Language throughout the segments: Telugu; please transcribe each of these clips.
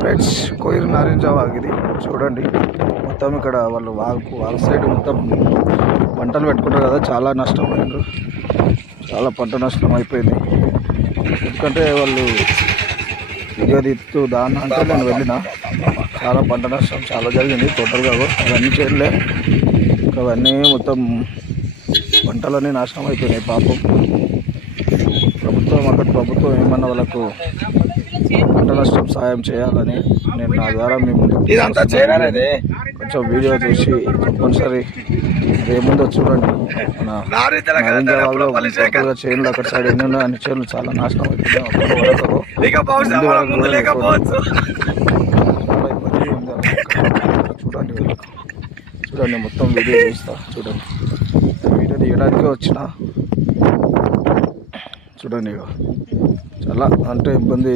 ఫ్రెండ్స్ కోయిర్ నారింజ వాగిది చూడండి. మొత్తం ఇక్కడ వాళ్ళు వాగు సైడ్ మొత్తం పంటలు పెట్టుకుంటారు కదా, చాలా నష్టమైంది. చాలా పంట నష్టం అయిపోయింది. ఎందుకంటే వాళ్ళు వీడియో తీస్తూ దాన్ని అంటే నేను వెళ్ళిన చాలా పంట నష్టం చాలా జరిగింది. టోటల్గా అవన్నీ చేయలే, అవన్నీ మొత్తం పంటలన్నీ నాశనం అయిపోయినాయి. పాపం ప్రభుత్వం ఏమన్నా వాళ్ళకు పంట నష్టం సాయం చేయాలని నేను నా ద్వారా మీ ముందు కొంచెం వీడియో చూసి కంపల్సరీ ఏముందో చూడండి. మన నారింజవాడలో చేనులు అక్కడ సైడ్ ఎన్ని ఉన్నాయి, అన్ని చేనులు చాలా నాశనం అయిపోయినాయి. చూడండి మొత్తం వీడియో చూస్తా. చూడండి వీడియో తీయడానికే వచ్చిన. చూడండి చాలా అంటే ఇబ్బంది,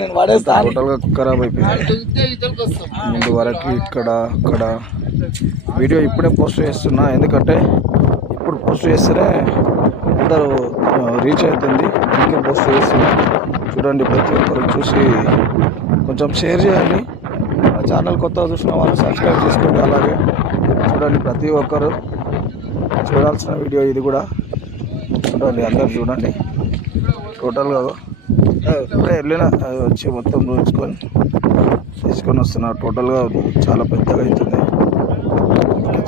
నేను వాడేస్తా. టోటల్గా ఖరాబ్ అయిపోయింది. ముందు వరకు ఇక్కడ అక్కడ వీడియో ఇప్పుడే పోస్ట్ చేస్తున్నా, ఎందుకంటే ఇప్పుడు పోస్ట్ చేస్తేనే అందరూ రీచ్ అవుతుంది. అందుకే పోస్ట్ చేస్తున్నా. చూడండి ప్రతి ఒక్కరు చూసి కొంచెం షేర్ చేయండి. మా ఛానల్ కొత్తగా చూసిన వాళ్ళు సబ్స్క్రైబ్ చేసుకోండి. అలాగే చూడండి ప్రతి ఒక్కరు చూడాల్సిన వీడియో ఇది కూడా. చూడండి అందరు చూడండి. టోటల్గా ఇప్పుడే వెళ్ళిన వచ్చి మొత్తం తీసుకొని వస్తున్నా. టోటల్గా చాలా పెద్దగా అవుతుంది.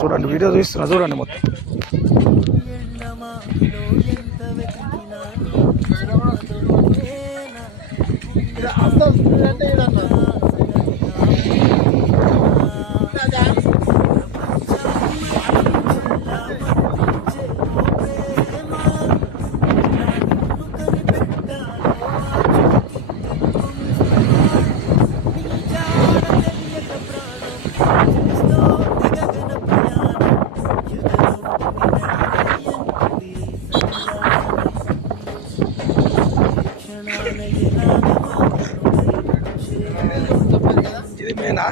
చూడండి వీడియో చూస్తున్నా. చూడండి మొత్తం ఇది మేనా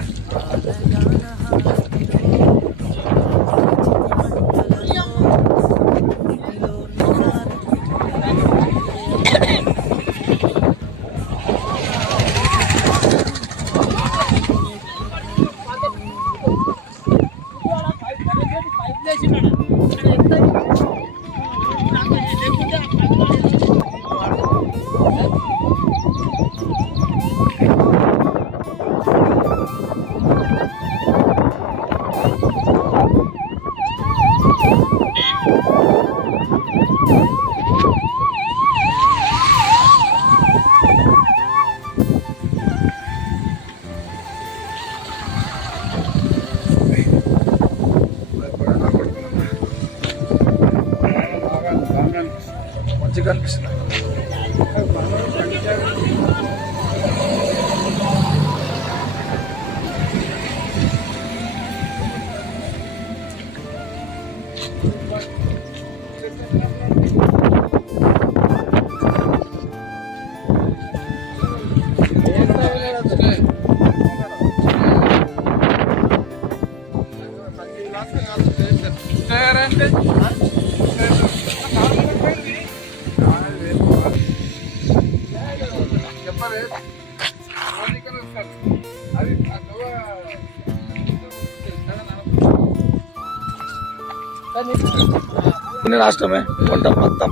మంచిగా అనిపిస్తుంది. రాష్ట్రమే వంట మొత్తం